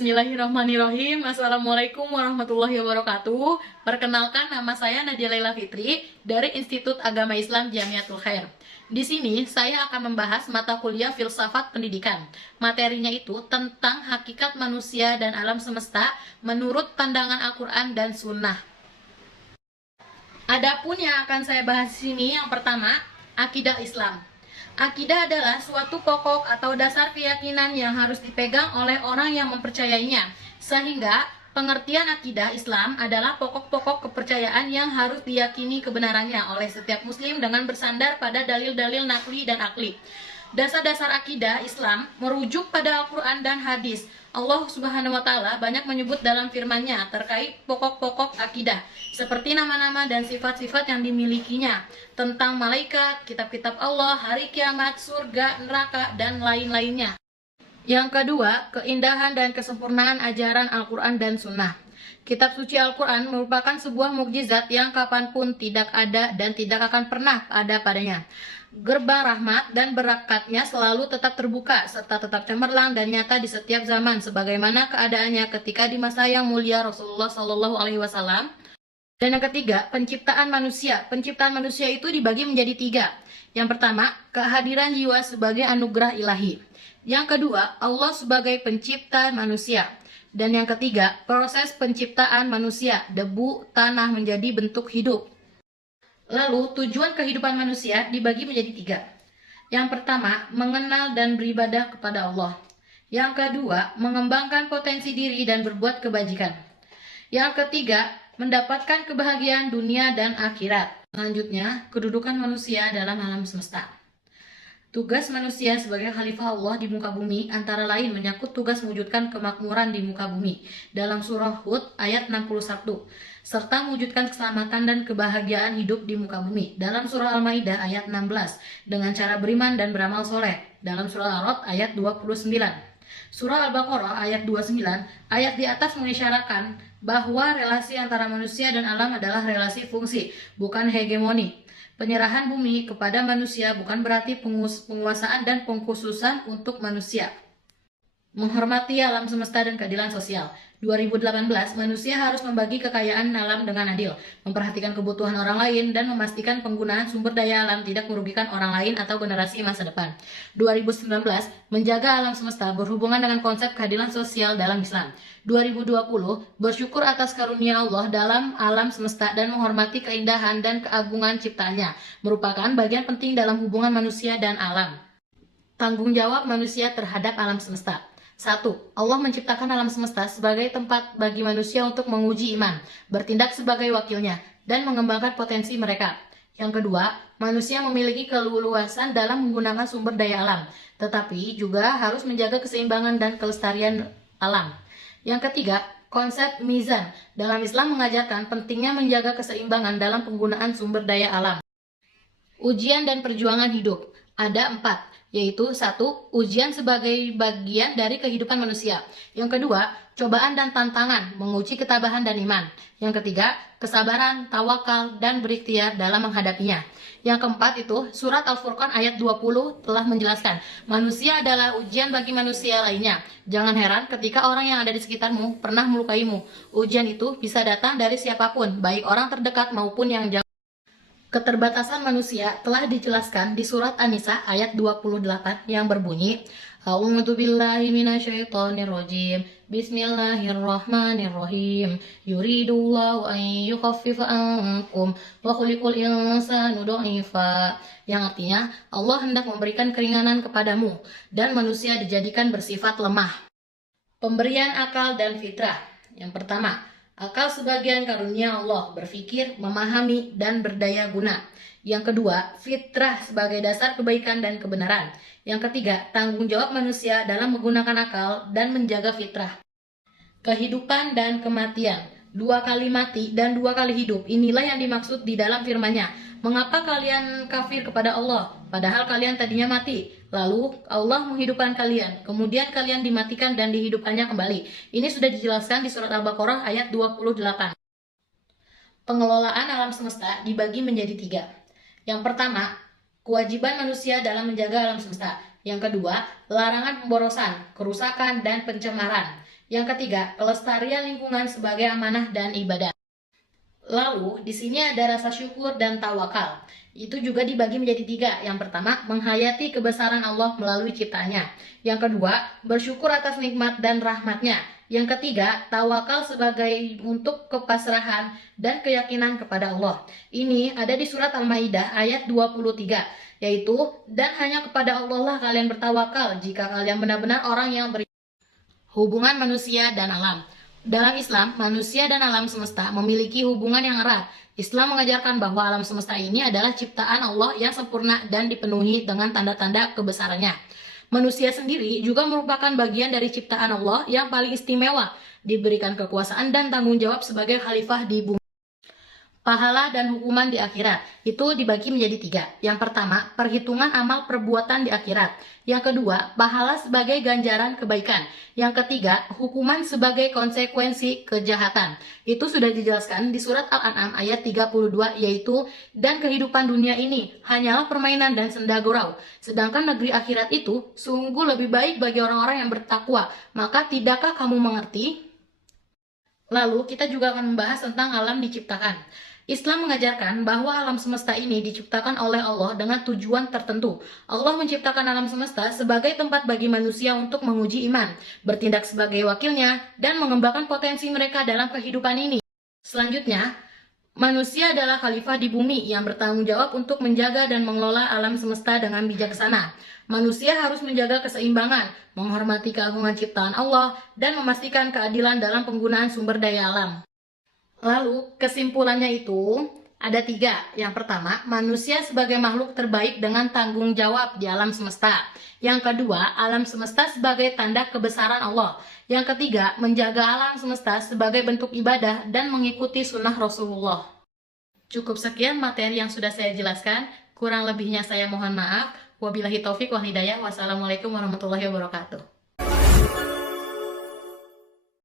Bismillahirrahmanirrahim. Assalamualaikum warahmatullahi wabarakatuh. Perkenalkan, nama saya Nadia Laila Fitri dari Institut Agama Islam Jamiatul Khair. Di sini saya akan membahas mata kuliah Filsafat Pendidikan. Materinya itu tentang hakikat manusia dan alam semesta menurut pandangan Al-Quran dan Sunnah. Adapun yang akan saya bahas di sini, yang pertama, akidah Islam. Akidah adalah suatu pokok atau dasar keyakinan yang harus dipegang oleh orang yang mempercayainya. Sehingga pengertian akidah Islam adalah pokok-pokok kepercayaan yang harus diyakini kebenarannya oleh setiap muslim dengan bersandar pada dalil-dalil nakli dan akli. Dasar-dasar akidah Islam merujuk pada Al-Quran dan hadis. Allah Subhanahu wa Ta'ala banyak menyebut dalam firman-Nya terkait pokok-pokok akidah, seperti nama-nama dan sifat-sifat yang dimilikinya, tentang malaikat, kitab-kitab Allah, hari kiamat, surga, neraka, dan lain-lainnya. Yang kedua, keindahan dan kesempurnaan ajaran Al-Quran dan Sunnah. Kitab suci Al-Quran merupakan sebuah mukjizat yang kapanpun tidak ada dan tidak akan pernah ada padanya. Gerbang rahmat dan berakatnya selalu tetap terbuka serta tetap cemerlang dan nyata di setiap zaman, sebagaimana keadaannya ketika di masa yang mulia Rasulullah Shallallahu Alaihi Wasallam. Dan yang ketiga, penciptaan manusia. Penciptaan manusia itu dibagi menjadi tiga. Yang pertama, kehadiran jiwa sebagai anugerah ilahi. Yang kedua, Allah sebagai pencipta manusia. Dan yang ketiga, proses penciptaan manusia, debu, tanah menjadi bentuk hidup. Lalu, tujuan kehidupan manusia dibagi menjadi tiga. Yang pertama, mengenal dan beribadah kepada Allah. Yang kedua, mengembangkan potensi diri dan berbuat kebajikan. Yang ketiga, mendapatkan kebahagiaan dunia dan akhirat. Selanjutnya, kedudukan manusia dalam alam semesta. Tugas manusia sebagai khalifah Allah di muka bumi antara lain menyangkut tugas mewujudkan kemakmuran di muka bumi dalam surah Hud ayat 61, serta mewujudkan keselamatan dan kebahagiaan hidup di muka bumi dalam surah Al-Maidah ayat 16 dengan cara beriman dan beramal soleh dalam surah Al-Araf ayat 29. Surah Al-Baqarah ayat 29, ayat di atas mengisyaratkan bahwa relasi antara manusia dan alam adalah relasi fungsi, bukan hegemoni. Penyerahan bumi kepada manusia bukan berarti penguasaan dan pengkhususan untuk manusia. Menghormati alam semesta dan keadilan sosial. 2018, manusia harus membagi kekayaan alam dengan adil, memperhatikan kebutuhan orang lain, dan memastikan penggunaan sumber daya alam tidak merugikan orang lain atau generasi masa depan. 2019, menjaga alam semesta berhubungan dengan konsep keadilan sosial dalam Islam. 2020, bersyukur atas karunia Allah dalam alam semesta dan menghormati keindahan dan keagungan ciptaannya, merupakan bagian penting dalam hubungan manusia dan alam. Tanggung jawab manusia terhadap alam semesta. 1. Allah menciptakan alam semesta sebagai tempat bagi manusia untuk menguji iman, bertindak sebagai wakilnya, dan mengembangkan potensi mereka. Yang kedua, manusia memiliki keleluasan dalam menggunakan sumber daya alam, tetapi juga harus menjaga keseimbangan dan kelestarian alam. Yang ketiga, konsep mizan dalam Islam mengajarkan pentingnya menjaga keseimbangan dalam penggunaan sumber daya alam. Ujian dan perjuangan hidup. Ada 4. Yaitu 1. Ujian sebagai bagian dari kehidupan manusia. Yang kedua, cobaan dan tantangan, menguji ketabahan dan iman. Yang ketiga, kesabaran, tawakal, dan berikhtiar dalam menghadapinya. Yang keempat itu, surat Al-Furqan ayat 20 telah menjelaskan, manusia adalah ujian bagi manusia lainnya. Jangan heran ketika orang yang ada di sekitarmu pernah melukaimu. Ujian itu bisa datang dari siapapun, baik orang terdekat maupun yang jauh. Keterbatasan manusia telah dijelaskan di surat An-Nisa ayat 28 yang berbunyi, A'udzu billahi minasyaitonir rajim. Bismillahirrahmanirrahim. Yuridullahu an yukhaffifa ankum wa khuliqal insanu dha'ifa. Yang artinya, Allah hendak memberikan keringanan kepadamu dan manusia dijadikan bersifat lemah. Pemberian akal dan fitrah. Yang pertama, akal sebagian karunia Allah, berpikir, memahami, dan berdaya guna. Yang kedua, fitrah sebagai dasar kebaikan dan kebenaran. Yang ketiga, tanggung jawab manusia dalam menggunakan akal dan menjaga fitrah. Kehidupan dan kematian. 2 kali mati dan 2 kali hidup. Inilah yang dimaksud di dalam firman-Nya. Mengapa kalian kafir kepada Allah, padahal kalian tadinya mati? Lalu Allah menghidupkan kalian, kemudian kalian dimatikan dan dihidupkannya kembali. Ini sudah dijelaskan di surat Al-Baqarah ayat 28. Pengelolaan alam semesta dibagi menjadi 3. Yang pertama, kewajiban manusia dalam menjaga alam semesta. Yang kedua, larangan pemborosan, kerusakan, dan pencemaran. Yang ketiga, kelestarian lingkungan sebagai amanah dan ibadah. Lalu, di sini ada rasa syukur dan tawakal. Itu juga dibagi menjadi tiga. Yang pertama, menghayati kebesaran Allah melalui ciptanya. Yang kedua, bersyukur atas nikmat dan rahmatnya. Yang ketiga, tawakal sebagai untuk kepasrahan dan keyakinan kepada Allah. Ini ada di surat Al-Maidah ayat 23, yaitu, dan hanya kepada Allah lah kalian bertawakal jika kalian benar-benar orang yang beriman. Hubungan manusia dan alam. Dalam Islam, manusia dan alam semesta memiliki hubungan yang erat. Islam mengajarkan bahwa alam semesta ini adalah ciptaan Allah yang sempurna dan dipenuhi dengan tanda-tanda kebesarannya. Manusia sendiri juga merupakan bagian dari ciptaan Allah yang paling istimewa, diberikan kekuasaan dan tanggung jawab sebagai khalifah di bumi. Pahala dan hukuman di akhirat itu dibagi menjadi tiga. Yang pertama, perhitungan amal perbuatan di akhirat. Yang kedua, pahala sebagai ganjaran kebaikan. Yang ketiga, hukuman sebagai konsekuensi kejahatan. Itu sudah dijelaskan di surat Al-An'am ayat 32, yaitu, dan kehidupan dunia ini hanyalah permainan dan senda gurau. Sedangkan negeri akhirat itu sungguh lebih baik bagi orang-orang yang bertakwa. Maka tidakkah kamu mengerti? Lalu kita juga akan membahas tentang alam diciptakan. Islam mengajarkan bahwa alam semesta ini diciptakan oleh Allah dengan tujuan tertentu. Allah menciptakan alam semesta sebagai tempat bagi manusia untuk menguji iman, bertindak sebagai wakilnya, dan mengembangkan potensi mereka dalam kehidupan ini. Selanjutnya, manusia adalah khalifah di bumi yang bertanggung jawab untuk menjaga dan mengelola alam semesta dengan bijaksana. Manusia harus menjaga keseimbangan, menghormati keagungan ciptaan Allah, dan memastikan keadilan dalam penggunaan sumber daya alam. Lalu, kesimpulannya itu ada tiga. Yang pertama, manusia sebagai makhluk terbaik dengan tanggung jawab di alam semesta. Yang kedua, alam semesta sebagai tanda kebesaran Allah. Yang ketiga, menjaga alam semesta sebagai bentuk ibadah dan mengikuti sunnah Rasulullah. Cukup sekian materi yang sudah saya jelaskan. Kurang lebihnya saya mohon maaf. Wabillahi taufik wal hidayah. Wassalamualaikum warahmatullahi wabarakatuh.